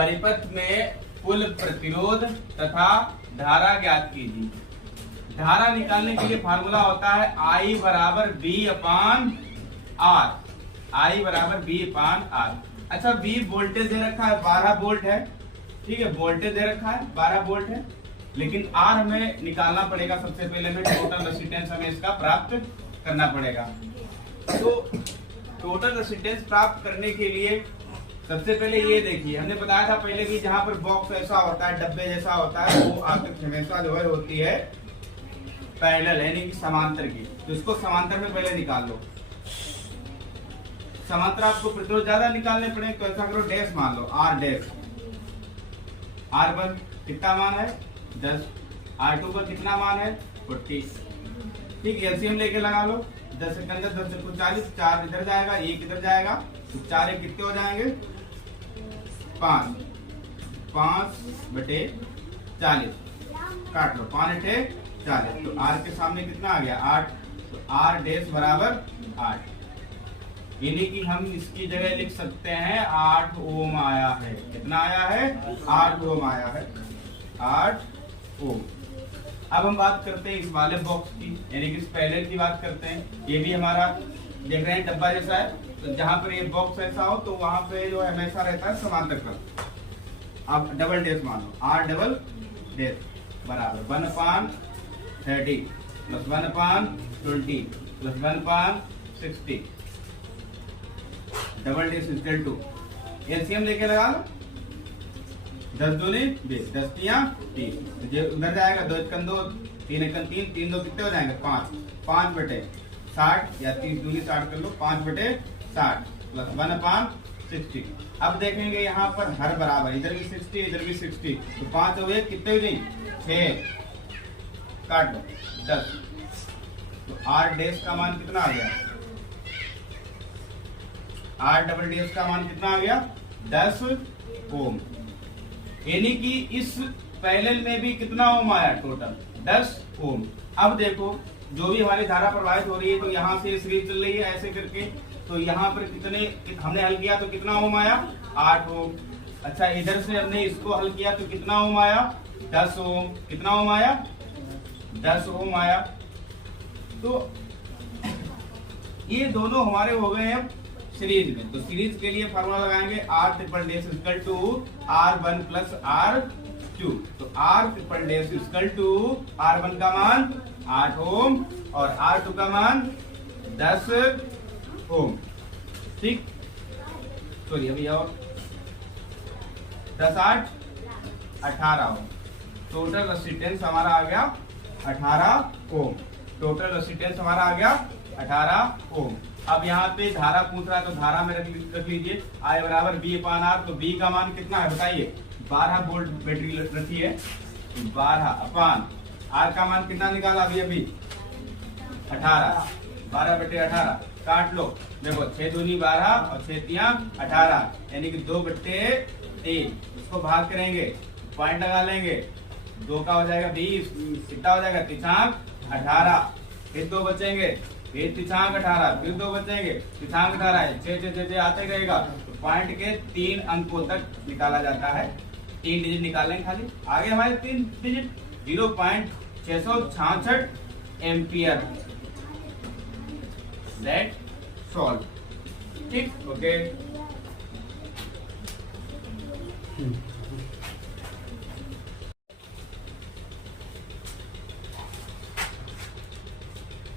परिपथ में कुल प्रतिरोध तथा धारा ज्ञात कीजिए। धारा निकालने के लिए फार्मूला होता है I बराबर B अपान R। I बराबर B अपान R। अच्छा, B वोल्टेज दे रखा है 12 वोल्ट है, ठीक है, वोल्टेज दे रखा है 12 वोल्ट है, लेकिन R हमें निकालना पड़ेगा। सबसे पहले हमें टोटल रेसिस्टेंस हमें इसका प्राप्त करना पड़ेगा। तो टोटल रेसिस्टेंस प्राप्त करने के लिए सबसे पहले ये देखिए, हमने बताया था पहले कि जहां पर बॉक्स ऐसा होता है, डब्बे जैसा होता है, वो आपकी हमेशा जो है होती है पैरेलल, यानी कि समांतर की। तो इसको समांतर में पहले निकाल लो। समांतर आपको प्रतिरोध ज्यादा निकालने पड़े तो ऐसा करो, डैश मान लो, R डैश। R1 कितना मान है 10, R2 का कितना मान है 40, ठीक, एलसीएम लेके लगा लो। 10 से 10 10 से 40, 4 इधर जाएगा, 1 इधर जाएगा, तो 4 एक कितने हो जाएंगे 5, 5/40 काट लो, 5/40। तो R के सामने कितना आ गया 8, तो R डैश बराबर 8, यानी कि हम इसकी जगह लिख सकते हैं 8 ओम आया है। कितना आया है 8 ओम आया है, 8 ओम। अब हम बात करते हैं इस वाले बॉक्स की, यानी कि इस पैरेलल की बात करते हैं। ये भी हमारा देख रहे हैं डब्बा जैसा है, तो जहां पर ये बॉक्स ऐसा हो तो वहां पे जो है हमेशा रहता है समांतर क्रम। अब डबल डैश मान लो, R डबल डैश बराबर 1/30 plus 1/20 plus 1/60, double dash equal to LCM लेके लगा लो, 10 दूनी 20, 10 तिया 30, उधर जाएगा 2 1 2, 3 1 3, 3 2 कितने हो जाएंगे 5, 5/60 या 30 दूनी 60 कर लो, 5/60 प्लस 1/60। अब देखेंगे यहाँ पर हर बराबर, इधर भी 60 इधर भी 60, तो 5 हो गए, कितने हो गई 6, काट लो 10। तो R डैश का मान कितना आ गया, R डबल डैश का मान कितना आ गया 10 ओम, यानी कि इस पैरेलल में भी कितना ओम आया टोटल 10 ओम। अब देखो जो भी हमारी धारा प्रवाहित हो रही है, तो यहाँ से सीरीज चल रही है ऐसे करके, तो यहाँ पर कितने हमने हल किया तो कितना ओम आया 8 ओम। अच्छा, इधर से हमने इसको हल किया तो कितना ओम आया 10 ओम। कितना ओम आया 10 ओम आया। तो ये दोनों हमारे हो गए हैं सीरीज में। तो सीरीज के लिए फार्मूला लगाएंगे R triple dash equal to R1 plus R2। तो R triple dash equal to R1 का मान 8 ओम और R2 का मान 10 ओम, ठीक। सॉरी अभी और 10 8 18 ओम। टोटल रेसिस्टेंस हमारा आ गया 18 ओम। टोटल रेसिस्टेंस हमारा आ गया 18 ओम। अब यहाँ पे धारा पूछ रहा है तो धारा में रख लीजिए I बराबर B अपान R। तो B का मान कितना है बताइए, 12 वोल्ट बैटरी रखी है, 12 अपान R का मान कितना निकाला अभी 18, 12/18 काट लो। देखो 6 दूनी 12 और 6 तिया 18, यानी कि 2/3। इसको भाग करेंगे, पॉइंट लगा लेंगे, 2 का हो जाएगा 20, कितना हो जाएगा 3 18, फिर 2 बचेंगे, फिर 3 18, फिर 2 बचेंगे, 3 18 6 आते रहेगा। तो पॉइंट के 3 अंकों तक निकाला जाता है। 3 डिजिट निकालेंगे खाली, आगे हमारे 3 डिजिट 0.666 एम्पियर। दैट सॉल्व, ठीक, ओके।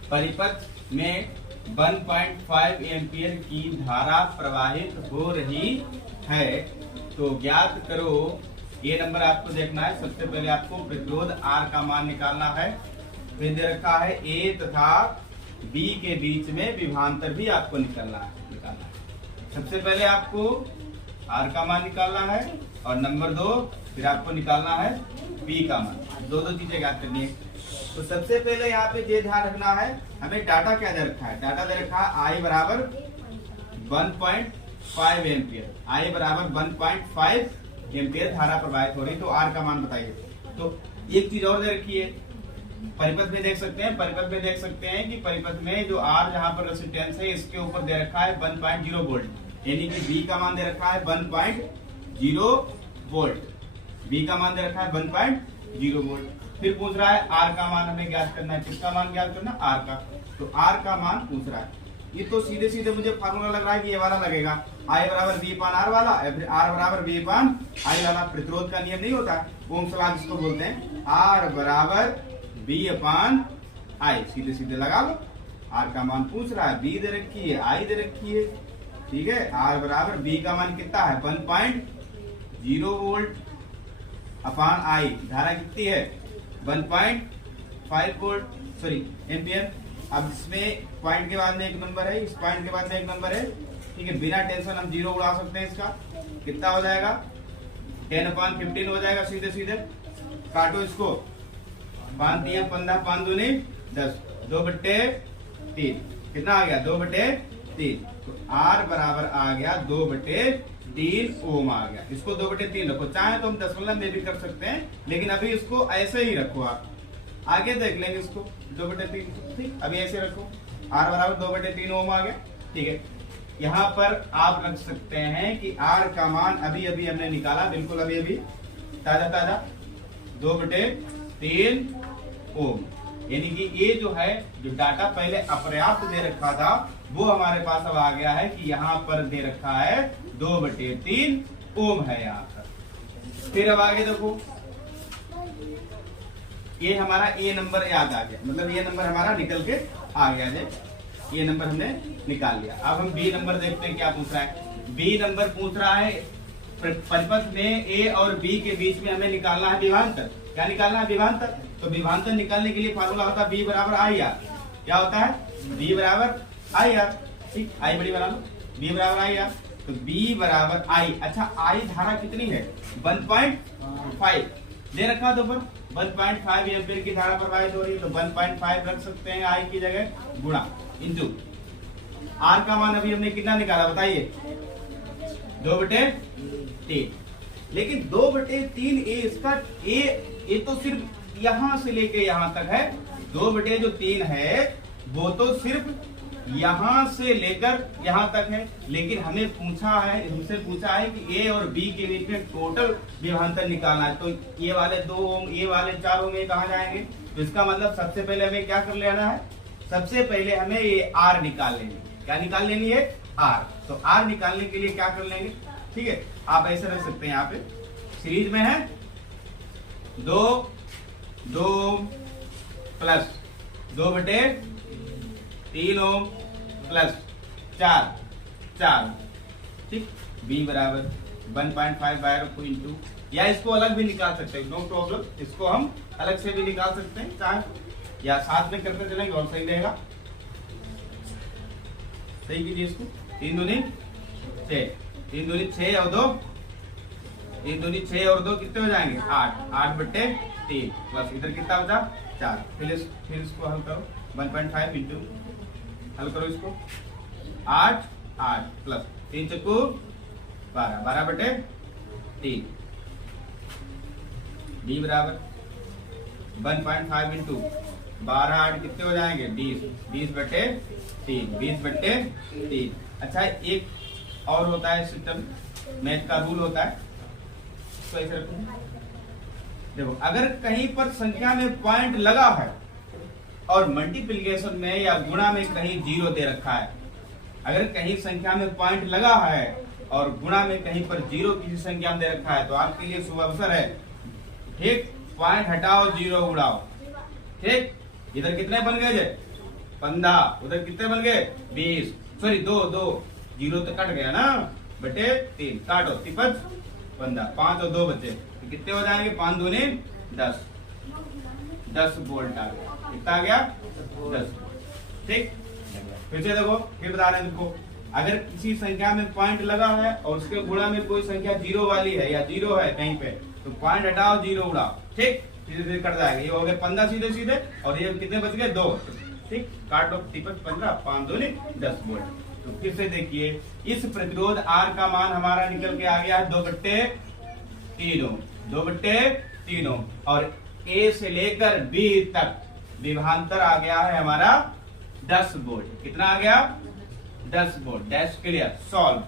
परिपथ में 1.5 एम्पियर की धारा प्रवाहित हो रही है, तो ज्ञात करो। ये नंबर आपको देखना है। सबसे पहले आपको प्रतिरोध R का मान निकालना है, फिर दे रखा है A तथा B के बीच में विभवांतर भी आपको निकालना है। सबसे पहले आपको R का मान निकालना है और नंबर 2 फिर आपको निकालना है B का मान। दो चीजें ज्ञात करनी है। तो सबसे पहले यहाँ पे ये ध्यान रखना है, हमें डाटा क्या दे रखा है, डाटा दे रखा है I बराबर 1.5 एम्पियर। I बराबर 1.5 एम्पियर धारा प्रवाहित हो रही, तो R का मान बताइए। तो एक चीज और दे रखी है, परिपथ में देख सकते हैं, परिपथ में देख सकते हैं कि परिपथ में जो R जहां पर रेजिस्टेंस है इसके ऊपर दे रखा है 1.0 वोल्ट, यानी कि B का मान दे रखा है 1.0 वोल्ट। बी का मान दे रखा है 1.0 वोल्ट। फिर पूछ रहा है आर का मान हमें ज्ञात करना है। किसका मान ज्ञात करना? आर का। तो आर का मान पूछ रहा है। ये तो सीधे सीधे मुझे फार्मूला लग रहा है कि ये वाला लगेगा, आई बराबर बी पान आर वाला, फिर आर बराबर बी पान आई वाला। प्रतिरोध का नियम नहीं होता, ओम्स लॉ जिसको बोलते हैं। आर बराबर बी अपान आई, सीधे सीधे लगा लो। आर का मान पूछ रहा है, बी दे रखी है, आई दे रखी है, ठीक है। आर बराबर बी का मान कितना है 1.0 वोल्ट अपान आई, धारा कितनी है 1.5 वोल्ट सॉरी एम्पियर। अब इसमें पॉइंट के बाद में एक नंबर है, इस पॉइंट के बाद में एक नंबर है, ठीक है। बिना टेंशन हम जीरो उड़ा सकते हैं। इसका कितना हो जाएगा 10/15 हो जाएगा सीधे सीधे। काटो इसको, 5 दिया 15, 5 दूनी 10, 2/3 कितना आ गया 2/3। तो आर बराबर आ गया 2/3 ओम आ गया। इसको 2/3 रखो, चाहे तो हम दशमलव में भी कर सकते हैं, लेकिन अभी इसको ऐसे ही रखो। आप आगे देख लेंगे इसको 2/3, ठीक। अभी ऐसे रखो, आर बराबर 2/3 ओम आ गया, ठीक है। यहाँ पर आप रख सकते हैं कि आर का मान अभी अभी हमने निकाला, बिल्कुल अभी अभी ताजा ताजा 2/3 ओम। यानी कि ये जो है, जो डाटा पहले अपर्याप्त दे रखा था, वो हमारे पास अब आ गया है कि यहाँ पर दे रखा है 2/3 ओम है यहाँ पर। फिर अब आगे देखो, ये हमारा ए नंबर याद आ गया, मतलब ये नंबर हमारा निकल के आ गया है। ये नंबर हमने निकाल लिया। अब हम बी नंबर देखते हैं क्या पूछ रहा है। बी नंबर पूछ रहा है परिपथ में ए और बी के बीच में हमें निकालना है विभवांतर। क्या निकालना है विभवांतर? तो विभवांतर निकालने के लिए फार्मूला होता है बी बराबर आई आर। क्या होता है बी बराबर आई आर, ठीक। आई बड़ी बना लो, बी बराबर आई आर। तो बी बराबर आई, अच्छा आई धारा कितनी है 1.5 दे रखा तो पर 1.5 एम्पीयर की धारा प्रवाहित हो रही है, तो 1.5 रख सकते हैं आई की जगह, गुणा इंटू आर का मान अभी हमने कितना निकाला बताइए 2/3। लेकिन 2/3 ए इसका ए तो सिर्फ यहां से लेके यहां तक है। 2/3 है वो तो सिर्फ यहां से लेकर यहां तक है, लेकिन हमें हमसे पूछा है कि ए और बी के बीच में टोटल विभवांतर निकालना है। तो ये वाले 2 ओम, ये वाले 4 ओम, ये कहाँ जाएंगे? तो इसका मतलब सबसे पहले हमें क्या कर लेना है, सबसे पहले हमें ये आर निकाल लेनी है। क्या निकाल लेनी है? आर। तो आर निकालने के लिए क्या कर लेंगे, ठीक है। आप ऐसे रख सकते हैं, यहाँ पे सीरीज में है 2 ओम प्लस 2/3 ओम प्लस 4, ठीक। बी बराबर 1.5 इंटू, या इसको अलग भी निकाल सकते हैं, नो प्रॉब्लम। इसको हम अलग से भी निकाल सकते हैं चाहे, या साथ में करते चलेंगे और सही रहेगा। सही कीजिए इसको। 3 दूनी 6, 3 दूनी 6 और 2, 3 दूनी 6 और 2 कितने हो जाएंगे 8/3 प्लस इधर कितना बचा 4। फिर इसको हल करो 1.5 इंटू, हल करो इसको 8 प्लस 3 चक्कू 12/3। डी बराबर 1.5 इंटू 12 8 कितने हो जाएंगे 20/3। अच्छा एक और होता है सिस्टम, मैथ का रूल होता है, तो ऐसे रखो। देखो अगर कहीं पर संख्या में पॉइंट लगा है और मल्टीप्लिकेशन में या गुणा में कहीं 0 दे रखा है, अगर कहीं संख्या में पॉइंट लगा है और गुणा में कहीं पर 0 किसी संख्या में दे रखा है, तो आपके लिए शुभ अवसर है, ठीक। पॉइंट हटाओ 0 उड़ाओ, ठीक। इधर कितने बन गए 15, उधर कितने बन गए 20, सॉरी 2 0 तो कट गया ना बटे 3, काटो 15 5 और 2 बचे, तो कितने हो जाएंगे 5 दूनी 10 वोल्ट आ गया। कितना आ गया 10, ठीक। फिर से देखो, फिर बता रहे हैं तुमको, अगर किसी संख्या में पॉइंट लगा है और उसके गुणा में कोई संख्या 0 वाली है या 0 है कहीं पे, तो पॉइंट हटाओ 0 उड़ाओ, ठीक। सीधे सीधे कट जाएगा। ये हो गए 15 सीधे सीधे, और ये कितने बच गए 2, ठीक। काट लो 15 5 दूनी 10 वोल्ट। तो फिर से देखिए, इस प्रतिरोध आर का मान हमारा निकल के आ गया है 2/3 ओम, और ए से लेकर बी तक विभवांतर आ गया है हमारा 10 वोल्ट। कितना आ गया 10 वोल्ट। Dash clear, solve.